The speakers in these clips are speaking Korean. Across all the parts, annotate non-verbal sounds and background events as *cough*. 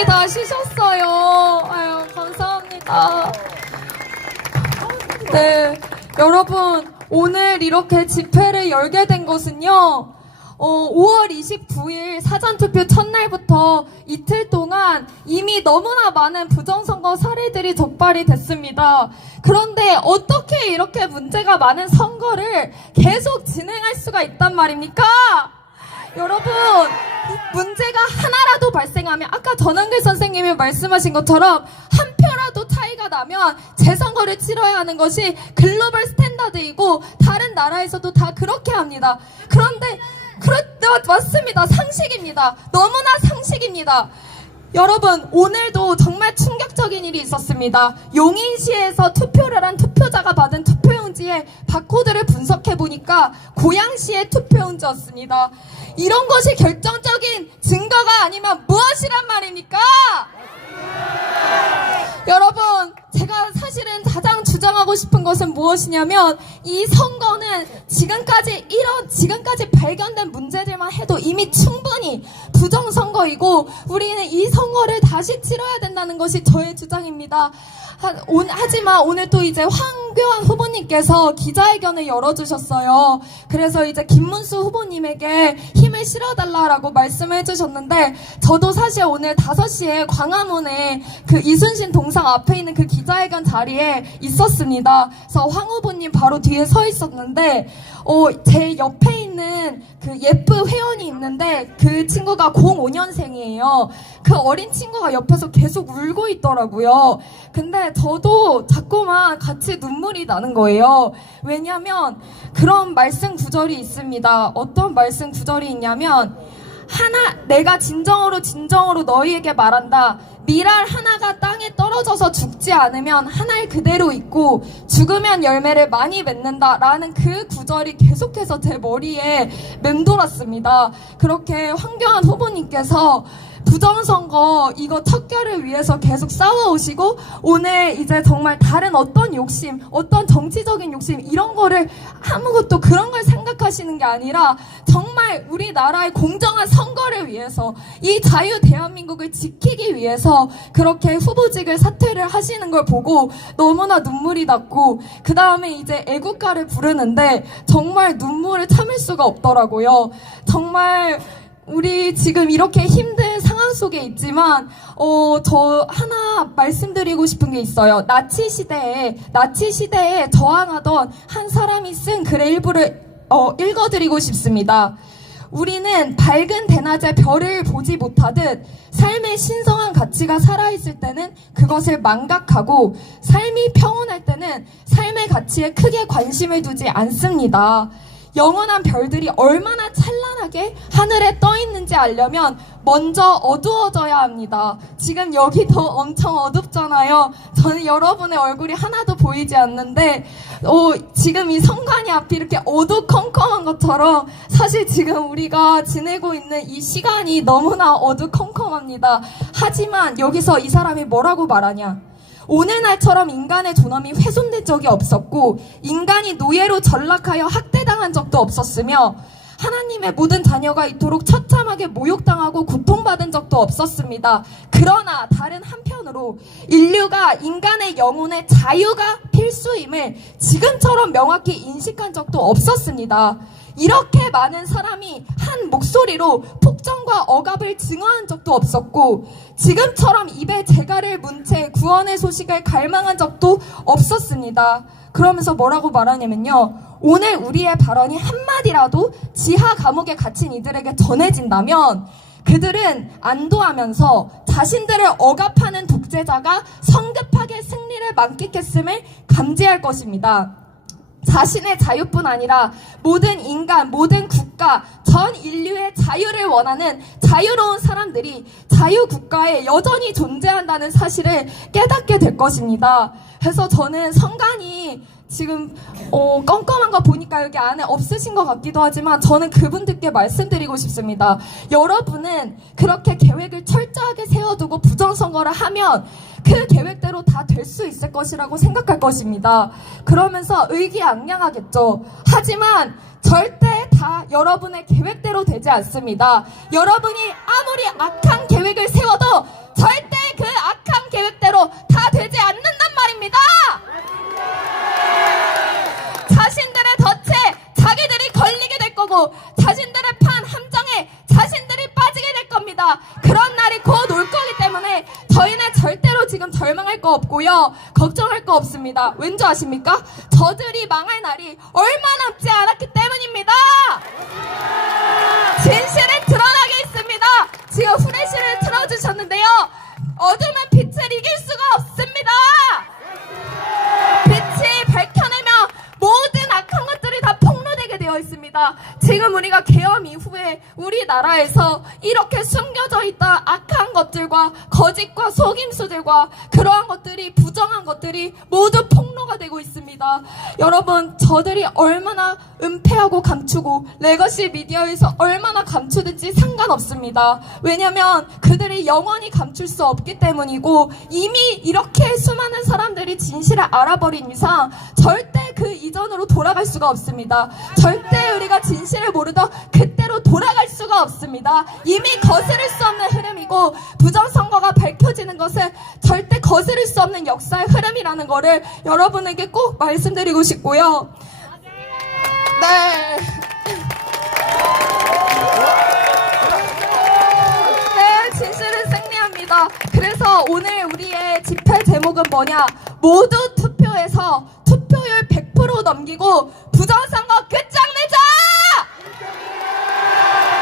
거의 다 쉬셨어요. 아유, 감사합니다. 네, 여러분, 오늘 이렇게 집회를 열게 된 것은요, 어, 5월 29일 사전투표 첫날부터 이틀 동안 이미 너무나 많은 부정선거 사례들이 적발이 됐습니다. 그런데 어떻게 이렇게 문제가 많은 선거를 계속 진행할 수가 있단 말입니까? 여러분, 문제가 하나라도 발생하면 아까 전한글 선생님이 말씀하신 것처럼 한 표라도 차이가 나면 재선거를 치러야 하는 것이 글로벌 스탠다드이고 다른 나라에서도 다 그렇게 합니다. 그런데 그렇 네, 맞습니다. 상식입니다. 너무나 상식입니다. 여러분 오늘도 정말 충격적인 일이 있었습니다. 용인시에서 투표를 한 투표자가 받은 투표용지에 바코드를 분석해 보니까 고양시의 투표용지였습니다. 이런 것이 결정적인 증거가 아니면 무엇이란 말입니까? 여러분, 제가 사실은 가장 주장 하고 싶은 것은 무엇이냐면 이 선거는 지금까지 이런 지금까지 발견된 문제들만 해도 이미 충분히 부정 선거이고 우리는 이 선거를 다시 치러야 된다는 것이 저의 주장입니다. 하, 오, 하지만 오늘 또 이제 황교안 후보님께서 기자회견을 열어주셨어요. 그래서 이제 김문수 후보님에게 힘을 실어달라라고 말씀을 해주셨는데 저도 사실 오늘 5시에 광화문에 그 이순신 동상 앞에 있는 그 기자회견 자리에 있었습니다. 그래서 황 후보님 바로 뒤에 서 있었는데 어, 제 옆에 있는 그 예쁘 회원이 있는데 그 친구가 05년생이에요. 그 어린 친구가 옆에서 계속 울고 있더라고요. 근데 저도 자꾸만 같이 눈물이 나는 거예요. 왜냐면 그런 말씀 구절이 있습니다. 어떤 말씀 구절이 있냐면 하나 내가 진정으로 진정으로 너희에게 말한다. 미랄 하나가 땅에 떨어져서 죽지 않으면 하나를 그대로 있고 죽으면 열매를 많이 맺는다라는 그 구절이 계속해서 제 머리에 맴돌았습니다. 그렇게 황교안 후보님께서 부정선거 이거 척결을 위해서 계속 싸워오시고 오늘 이제 정말 다른 어떤 욕심, 어떤 정치적인 욕심 이런 거를 아무것도 그런 걸 생각하시는 게 아니라 정말 우리나라의 공정한 선거를 위해서 이 자유 대한민국을 지키기 위해서 그렇게 후보직을 사퇴를 하시는 걸 보고 너무나 눈물이 났고 그 다음에 이제 애국가를 부르는데 정말 눈물을 참을 수가 없더라고요. 정말 우리 지금 이렇게 힘든 상황 속에 있지만 어 저 하나 말씀드리고 싶은 게 있어요. 나치 시대에 나치 시대에 저항하던 한 사람이 쓴 글의 일부를 어 읽어드리고 싶습니다. 우리는 밝은 대낮에 별을 보지 못하듯 삶의 신성한 가치가 살아있을 때는 그것을 망각하고 삶이 평온할 때는 삶의 가치에 크게 관심을 두지 않습니다. 영원한 별들이 얼마나 찬란하게 하늘에 떠 있는지 알려면 먼저 어두워져야 합니다. 지금 여기도 엄청 어둡잖아요. 저는 여러분의 얼굴이 하나도 보이지 않는데, 어, 지금 이 성관이 앞이 이렇게 어두컴컴한 것처럼 사실 지금 우리가 지내고 있는 이 시간이 너무나 어두컴컴합니다. 하지만 여기서 이 사람이 뭐라고 말하냐? 오늘날처럼 인간의 존엄이 훼손된 적이 없었고 인간이 노예로 전락하여 학대당한 적도 없었으며 하나님의 모든 자녀가 이토록 처참하게 모욕당하고 고통받은 적도 없었습니다. 그러나 다른 한편으로 인류가 인간의 영혼의 자유가 필수임을 지금처럼 명확히 인식한 적도 없었습니다. 이렇게 많은 사람이 한 목소리로 폭정과 억압을 증오한 적도 없었고 지금처럼 입에 재갈을 문 채 구원의 소식을 갈망한 적도 없었습니다. 그러면서 뭐라고 말하냐면요. 오늘 우리의 발언이 한마디라도 지하 감옥에 갇힌 이들에게 전해진다면 그들은 안도하면서 자신들을 억압하는 독재자가 성급하게 승리를 만끽했음을 감지할 것입니다. 자신의 자유뿐 아니라 모든 인간, 모든 국가, 전 인류의 자유를 원하는 자유로운 사람들이 자유국가에 여전히 존재한다는 사실을 깨닫게 될 것입니다. 그래서 저는 성간이 지금 어, 껌껌한 거 보니까 여기 안에 없으신 것 같기도 하지만 저는 그분들께 말씀드리고 싶습니다. 여러분은 그렇게 계획을 철저하게 세워두고 부정선거를 하면 그 계획대로 다 될 수 있을 것이라고 생각할 것입니다. 그러면서 의기양양하겠죠. 하지만 절대 다 여러분의 계획대로 되지 않습니다. 여러분이 아무리 악한 계획을 세워도 절대 그 악한 계획대로 다 되지 않는단 말입니다. 거고 자신들을 판 함정에 자신들이 빠지게 될 겁니다. 그런 날이 곧 올 거기 때문에 저희는 절대로 지금 절망할 거 없고요. 걱정할 거 없습니다. 왠지 아십니까? 저들이 망할 날이 얼마 남지 않았기 때문에 그러한 것들이 부정한 것들이 모두 폭로가 되고 있습니다. 여러분 저들이 얼마나 은폐하고 감추고 레거시 미디어에서 얼마나 감추든지 상관없습니다. 왜냐면 그들이 영원히 감출 수 없기 때문이고 이미 이렇게 수많은 사람들이 진실을 알아버린 이상 절대 그 이전으로 돌아갈 수가 없습니다. 절대 우리가 진실을 모르던 그때로 돌아갈 수가 없습니다. 이미 거스를 수 없는 흐름이고 부정선거가 밝혀지는 것은 절대 거스를 수 없는 역사의 흐름이라는 거를 여러분에게 꼭 말씀드리고 싶고요. 뭐냐? 모두 투표해서 투표율 100% 넘기고 부정선거 끝장내자!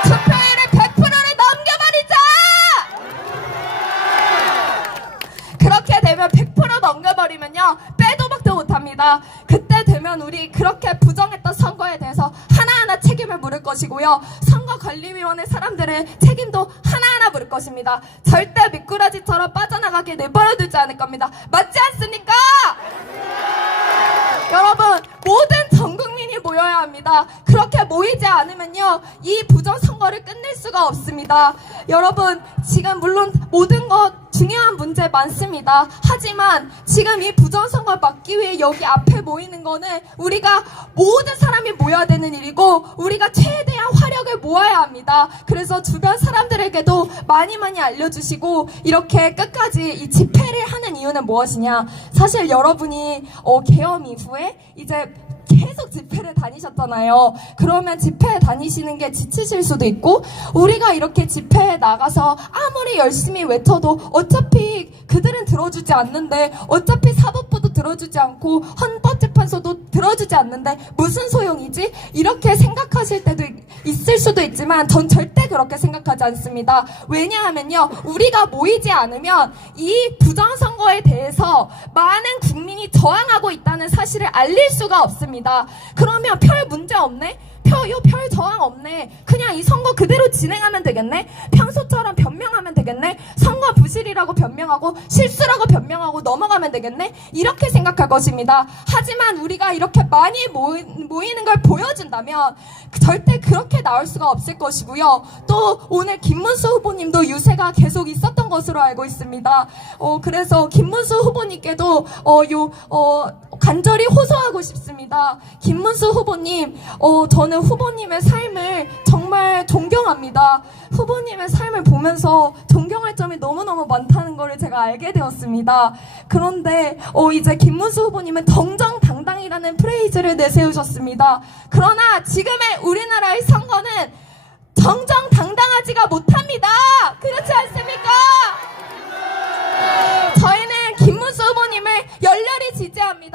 투표율을 100%를 넘겨버리자! 그렇게 되면 100% 넘겨버리면요 빼도 박도 못합니다. 그때 되면 우리 그렇게 부정했던 선거에 대해서 하나하나 책임을 물을 것이고요. 선거관리위원회 사람들의 책임도 하나하나 물을 것입니다. 절대 미꾸라지처럼 빠져나가게 내버려두지 않을 겁니다. 맞지 않습니까? 여러분 모든 모여야 합니다. 그렇게 모이지 않으면요 이 부정 선거를 끝낼 수가 없습니다. 여러분 지금 물론 모든 것 중요한 문제 많습니다. 하지만 지금 이 부정 선거를 막기 위해 여기 앞에 모이는 거는 우리가 모든 사람이 모여야 되는 일이고 우리가 최대한 화력을 모아야 합니다. 그래서 주변 사람들에게도 많이 많이 알려주시고 이렇게 끝까지 이 집회를 하는 이유는 무엇이냐? 사실 여러분이 어, 개엄 이후에 이제 계속 집회를 다니셨잖아요. 그러면 집회에 다니시는 게 지치실 수도 있고, 우리가 이렇게 집회에 나가서 아무리 열심히 외쳐도 어차피 그들은 들어주지 않는데, 어차피 사법부도 들어주지 않고, 헌법재판소도 들어주지 않는데, 무슨 소용이지? 이렇게 생각하실 때도 있- 있을 수도 있지만, 전 절대 그렇게 생각하지 않습니다. 왜냐하면요, 우리가 모이지 않으면 이 부정선거에 대해서 많은 국민이 저항하고 있다는 사실을 알릴 수가 없습니다. 그러면 별 문제 없네? 표, 요별 저항 없네. 그냥 이 선거 그대로 진행하면 되겠네? 평소처럼 변명하면 되겠네? 선거 부실이라고 변명하고 실수라고 변명하고 넘어가면 되겠네? 이렇게 생각할 것입니다. 하지만 우리가 이렇게 많이 모이, 모이는 걸 보여준다면 절대 그렇게 나올 수가 없을 것이고요. 또 오늘 김문수 후보님도 유세가 계속 있었던 것으로 알고 있습니다. 어, 그래서 김문수 후보님께도 어, 요, 어, 간절히 호소하고 싶습니다. 김문수 후보님, 어, 저는 후보님의 삶을 정말 존경합니다. 후보님의 삶을 보면서 존경할 점이 너무너무 많다는 것을 제가 알게 되었습니다. 그런데, 어, 이제 김문수 후보님은 정정당당이라는 프레이즈를 내세우셨습니다. 그러나 지금의 우리나라의 선거는 정정당당하지가 못합니다. 그렇지 않습니까?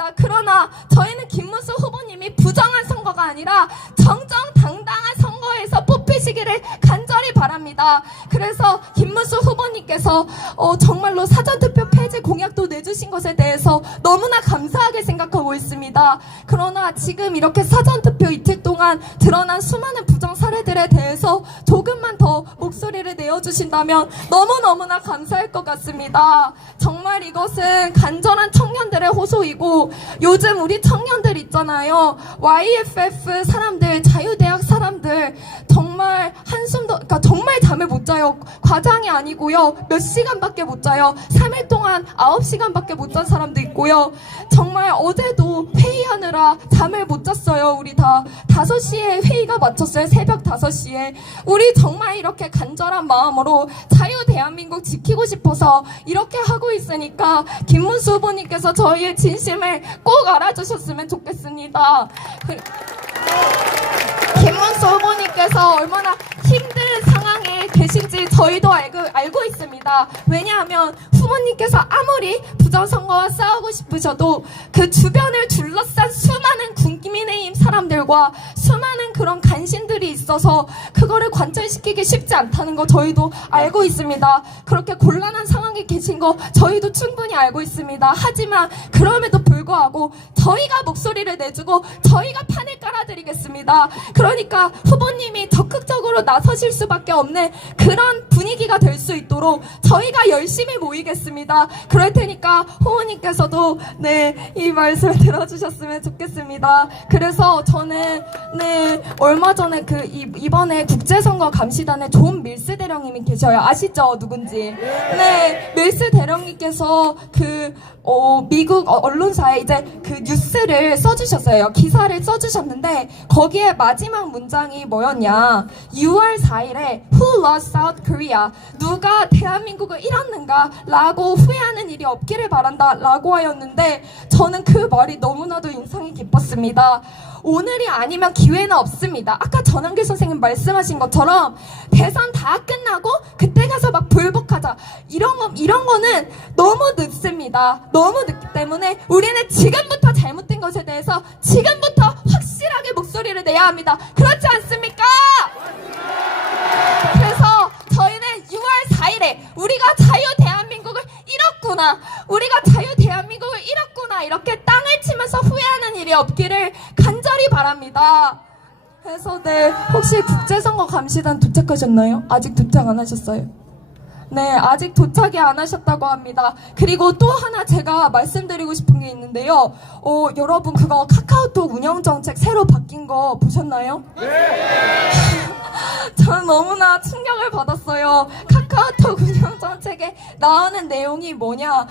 지지합니다. 그러나 저희는 김문수 후보님이 부정한 선거가 아니라 정정당당한 선거에서 뽑히시기를 간절히 바랍니다. 그래서 김문수 후보님께서 어, 정말로 사전투표 폐지 공약도 내주신 것에 대해서 너무나 감사하게 생각하고 있습니다. 그러나 지금 이렇게 사전투표 이틀 동안 드러난 수많은 부정 사례들에 대해서 조금만 더 목소리를 내어주신다면 너무너무나 감사할 것 같습니다. 정말 이것은 간절한 청년들의 호소이고 요즘 우리 청년들 있잖아요. YFF 사람들, 자유대학 사람들 정말 한숨도, 그러니까 정말 잠을 못 자요. 과장이 아니고요. 몇 시간밖에 못 자요. 3일 동안 9시간밖에 못 잔 사람도 있고요. 정말 어제도 잠을 못 잤어요. 우리 다 5시에 회의가 마쳤어요. 새벽 5시에. 우리 정말 이렇게 간절한 마음으로 자유 대한민국 지키고 싶어서 이렇게 하고 있으니까 김문수 후보님께서 저희의 진심을 꼭 알아주셨으면 좋겠습니다. 그- 김문수 후보님께서 얼마나 힘든 상황에 계신지 저희도 알고, 알고 있습니다. 왜냐하면 후보님께서 아무리 부정선거와 싸우고 싶으셔도 그 주변을 수많은 결과 그런 간신들이 있어서 그거를 관철시키기 쉽지 않다는 거 저희도 알고 있습니다. 그렇게 곤란한 상황에 계신 거 저희도 충분히 알고 있습니다. 하지만 그럼에도 불구하고 저희가 목소리를 내주고 저희가 판을 깔아드리겠습니다. 그러니까 후보님이 적극적으로 나서실 수밖에 없는 그런 분위기가 될 수 있도록 저희가 열심히 모이겠습니다. 그럴 테니까 후보님께서도 네, 이 말씀을 들어주셨으면 좋겠습니다. 그래서 저는 네, 얼마 전에 그 이- 이번에 국제선거 감시단에 존 밀스 대령님이 계셔요. 아시죠? 누군지. 네, 밀스 대령님께서 그 어, 미국 어- 언론사에 이제 그 뉴스를 써주셨어요. 기사를 써주셨는데 거기에 마지막 문장이 뭐였냐? 6월 4일에 Who lost South Korea? 누가 대한민국을 잃었는가? 라고 후회하는 일이 없기를 바란다. 라고 하였는데 저는 그 말이 너무나도 인상이 깊었습니다. 오늘이 아니면 기회는 없습니다. 아까 전한길 선생님 말씀하신 것처럼 대선 다 끝나고 그때 가서 막 불복하자 이런 거 이런 거는 너무 늦습니다. 너무 늦기 때문에 우리는 지금부터 잘못된 것에 대해서 지금부터 확실하게 목소리를 내야 합니다. 그렇지 않습니까? 그래서 저희는 6월 4일에 우리가 자유 대한민국을 잃었구나. 우리가 자유 대한민국을 잃었구나. 이렇게 땅을 치면서 후회하는 일이 없기를 간 절히 바랍니다. 그래서 네, 혹시 국제선거 감시단 도착하셨나요? 아직 도착 안 하셨어요. 네, 아직 도착이 안 하셨다고 합니다. 그리고 또 하나 제가 말씀드리고 싶은 게 있는데요. 어, 여러분 그거 카카오톡 운영 정책 새로 바뀐 거 보셨나요? *laughs* 저는 너무나 충격을 받았어요. 카카오톡 운영 정책에 나오는 내용이 뭐냐?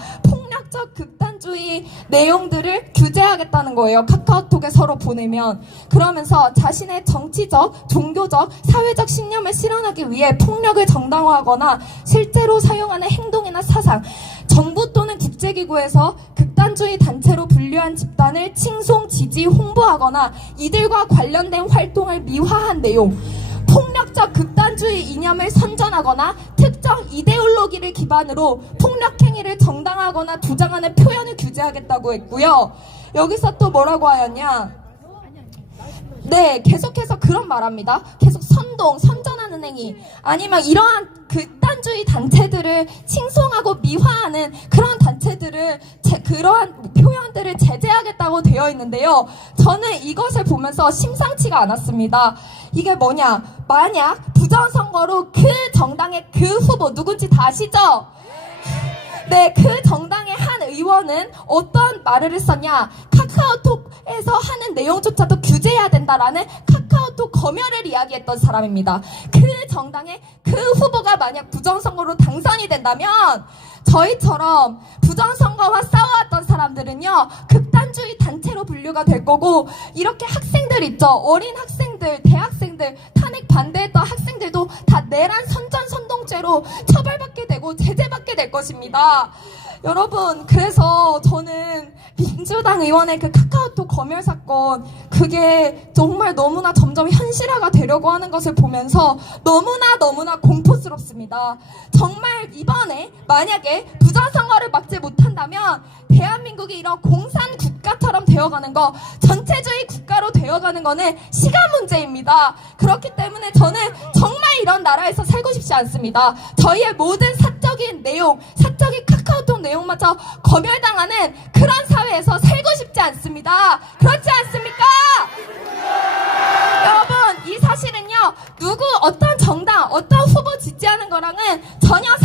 내용들을 규제하겠다는 거예요. 카카오톡에 서로 보내면. 그러면서 자신의 정치적, 종교적, 사회적 신념을 실현하기 위해 폭력을 정당화하거나 실제로 사용하는 행동이나 사상, 정부 또는 국제기구에서 극단주의 단체로 분류한 집단을 칭송, 지지, 홍보하거나 이들과 관련된 활동을 미화한 내용. 폭력적 극단주의 이념을 선전하거나 특 정 이데올로기를 기반으로 폭력 행위를 정당화하거나 주장하는 표현을 규제하겠다고 했고요. 여기서 또 뭐라고 하였냐? 네, 계속해서 그런 말합니다. 계속 선동, 선전 행위, 아니면 이러한 극단주의 단체들을 칭송하고 미화하는 그런 단체들을 제, 그러한 표현들을 제재하겠다고 되어 있는데요. 저는 이것을 보면서 심상치가 않았습니다. 이게 뭐냐? 만약 부정선거로 그 정당의 그 후보 누군지 다 아시죠? 네, 그 정당의 한 의원은 어떤 말을 했었냐? 카카오톡에서 하는 내용조차도 규제해야 된다라는 카 카오톡 검열을 이야기했던 사람입니다. 그 정당의 그 후보가 만약 부정선거로 당선이 된다면 저희처럼 부정선거와 싸워왔던 사람들은요, 극단주의 단체로 분류가 될 거고, 이렇게 학생들 있죠. 어린 학생들, 대학생들, 탄핵 반대했던 학생들도 다 내란 선전 선동죄로 처벌받게 되고 제재받게 될 것입니다. 여러분, 그래서 저는 민주당 의원의 그 카카오톡 검열 사건, 그게 정말 너무나 점점 현실화가 되려고 하는 것을 보면서 너무나 너무나 공포스럽습니다. 정말 이번에 만약에 부정선거를 막지 못한다면 대한민국이 이런 공산 국 가처럼 되어가는 거, 전체주의 국가로 되어가는 거는 시간 문제입니다. 그렇기 때문에 저는 정말 이런 나라에서 살고 싶지 않습니다. 저희의 모든 사적인 내용, 사적인 카카오톡 내용마저 검열당하는 그런 사회에서 살고 싶지 않습니다. 그렇지 않습니까? 여러분, 이 사실은요, 누구, 어떤 정당, 어떤 후보 지지하는 거랑은 전혀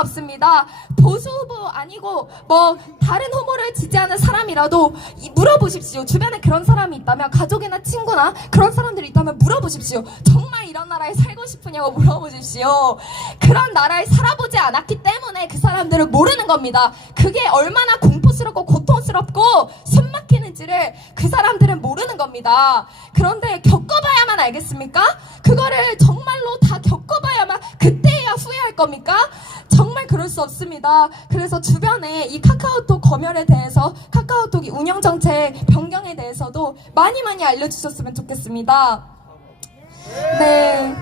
없습니다. 보수 후보 아니고, 뭐, 다른 후보를 지지하는 사람이라도 이- 물어보십시오. 주변에 그런 사람이 있다면, 가족이나 친구나 그런 사람들이 있다면 물어보십시오. 정말 이런 나라에 살고 싶으냐고 물어보십시오. 그런 나라에 살아보지 않았기 때문에 그 사람들을 모르는 겁니다. 그게 얼마나 공 포스럽고 고통스럽고 숨 막히는지를 그 사람들은 모르는 겁니다. 그런데 겪어봐야만 알겠습니까? 그거를 정말로 다 겪어봐야만 그때야 후회할 겁니까? 정말 그럴 수 없습니다. 그래서 주변에 이 카카오톡 검열에 대해서 카카오톡이 운영 정책 변경에 대해서도 많이 많이 알려주셨으면 좋겠습니다. 네.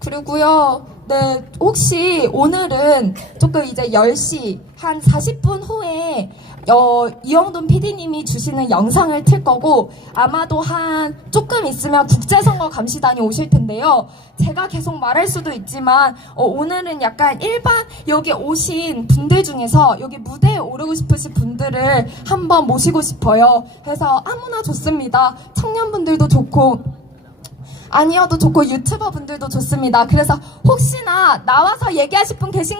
그리고요, 네, 혹시 오늘은 조금 이제 10시 한 40분 후에 어, 이영돈 PD님이 주시는 영상을 틀 거고 아마도 한 조금 있으면 국제선거 감시단이 오실 텐데요. 제가 계속 말할 수도 있지만 어, 오늘은 약간 일반 여기 오신 분들 중에서 여기 무대에 오르고 싶으신 분들을 한번 모시고 싶어요. 그래서 아무나 좋습니다. 청년분들도 좋고 아니어도 좋고 유튜버 분들도 좋습니다. 그래서 혹시나 나와서 얘기하실 분 계신가요?